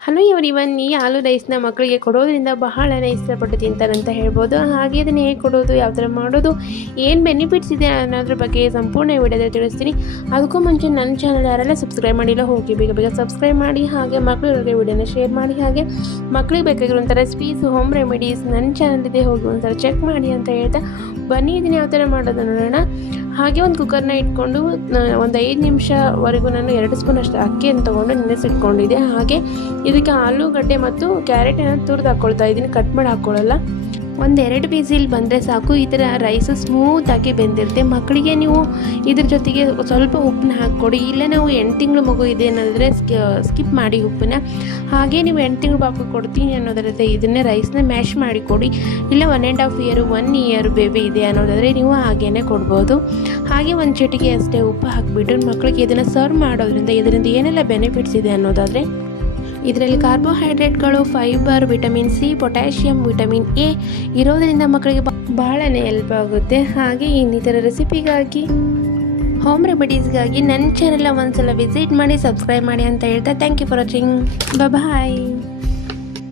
Hello ಇವನ್ ಈ ಆಲೂ ರೈಸ್ನ ಮಕ್ಕಳಿಗೆ ಕೊಡೋದ್ರಿಂದ ಬಹಳನೇ ಇಷ್ಟಪಟ್ಟು ತಿಂತಾರಂತ ಹೇಳ್ಬೋದು. ಹಾಗೆ ಇದನ್ನು ಹೇಗೆ ಕೊಡೋದು, ಯಾವ ಥರ ಮಾಡೋದು, ಏನು ಬೆನಿಫಿಟ್ಸ್ ಇದೆ ಅನ್ನೋದ್ರ ಬಗ್ಗೆ ಸಂಪೂರ್ಣ ವಿಡಿಯೋದಲ್ಲಿ ತಿಳಿಸ್ತೀನಿ. ಅದಕ್ಕೂ ಮುಂಚೆ ನನ್ನ ಚಾನಲ್ ಯಾರೆಲ್ಲ ಸಬ್ಸ್ಕ್ರೈಬ್ ಮಾಡಿಲ್ಲ ಹೋಗಿ ಬೇಗ ಸಬ್ಸ್ಕ್ರೈಬ್ ಮಾಡಿ. ಹಾಗೆ ಮಕ್ಕಳಿಗೆ ವಿಡಿಯೋನ ಶೇರ್ ಮಾಡಿ. ಹಾಗೆ ಮಕ್ಕಳಿಗೆ ಬೇಕಾಗಿರುವಂಥ ರೆಸಿಪೀಸ್, ಹೋಮ್ ರೆಮಿಡೀಸ್ ನನ್ನ ಚಾನಲ್ ಇದೆ, ಹೋಗಿ ಒಂದ್ಸಲ ಚೆಕ್ ಮಾಡಿ ಅಂತ ಹೇಳ್ತಾ ಬನ್ನಿ ಇದನ್ನು ಯಾವ ಥರ ಮಾಡೋದು ನೋಡೋಣ. ಹಾಗೆ ಒಂದು ಕುಕ್ಕರ್ನ ಇಟ್ಕೊಂಡು ಒಂದು 5 ನಿಮಿಷವರೆಗೂ ನಾನು 2 ಸ್ಪೂನ್ ಅಷ್ಟು ಅಕ್ಕಿಯನ್ನು ತೊಗೊಂಡು ನೆನೆಸಿಟ್ಕೊಂಡಿದ್ದೆ. ಹಾಗೆ ಇದಕ್ಕೆ ಆಲೂಗಡ್ಡೆ ಮತ್ತು ಕ್ಯಾರೆಟನ್ನು ತುರಿದು ಹಾಕ್ಕೊಳ್ತಾ ಇದ್ದೀನಿ, ಕಟ್ ಮಾಡಿ ಹಾಕ್ಕೊಳ್ಳಲ್ಲ. 1-2 ವಿಸಿಲ್ ಬಂದರೆ ಸಾಕು. ಈ ಥರ ರೈಸು ಸ್ಮೂತಾಗಿ ಬೆಂದಿರುತ್ತೆ. ಮಕ್ಕಳಿಗೆ ನೀವು ಇದ್ರ ಜೊತೆಗೆ ಸ್ವಲ್ಪ ಉಪ್ಪನ್ನ ಹಾಕ್ಕೊಡಿ. ಇಲ್ಲ ನಾವು 8 ತಿಂಗಳು ಮಗು ಇದೆ ಅನ್ನೋದಾದರೆ ಸ್ಕಿಪ್ ಮಾಡಿ ಉಪ್ಪನ್ನ. ಹಾಗೆ ನೀವು 8 ತಿಂಗಳು ಪಾಪು ಕೊಡ್ತೀನಿ ಅನ್ನೋದಾದ್ರೆ ಇದನ್ನೇ ರೈಸ್ನ ಮ್ಯಾಶ್ ಮಾಡಿ ಕೊಡಿ. ಇಲ್ಲ 1.5 ಇಯರ್ 1 ಇಯರ್ ಬೇಬಿ ಇದೆ ಅನ್ನೋದಾದರೆ ನೀವು ಹಾಗೇ ಕೊಡ್ಬೋದು. ಹಾಗೆ ಒಂದು ಚಿಟಿಕೆ ಅಷ್ಟೇ ಉಪ್ಪು ಹಾಕಿಬಿಟ್ಟು ಮಕ್ಕಳಿಗೆ ಇದನ್ನು ಸರ್ವ್ ಮಾಡೋದ್ರಿಂದ ಇದರಿಂದ ಏನೆಲ್ಲ ಬೆನಿಫಿಟ್ಸ್ ಇದೆ ಅನ್ನೋದಾದರೆ, ಇದರಲ್ಲಿ ಕಾರ್ಬೋಹೈಡ್ರೇಟ್ಗಳು, fibre, vitamin C, potassium, vitamin A ಇರೋದರಿಂದ ಮಕ್ಕಳಿಗೆ ಬಹಳನೇ ಹೆಲ್ಪ್ ಆಗುತ್ತೆ. ಹಾಗೆ ಇನ್ನಿತರ ರೆಸಿಪಿಗಾಗಿ, ಹೋಮ್ ರೆಮಿಡೀಸ್ಗಾಗಿ ನನ್ನ ಚಾನೆಲ್ನ ಒಂದ್ಸಲ ವಿಸಿಟ್ ಮಾಡಿ, ಸಬ್ಸ್ಕ್ರೈಬ್ ಮಾಡಿ ಅಂತ ಹೇಳ್ತಾ thank you for watching. Bye.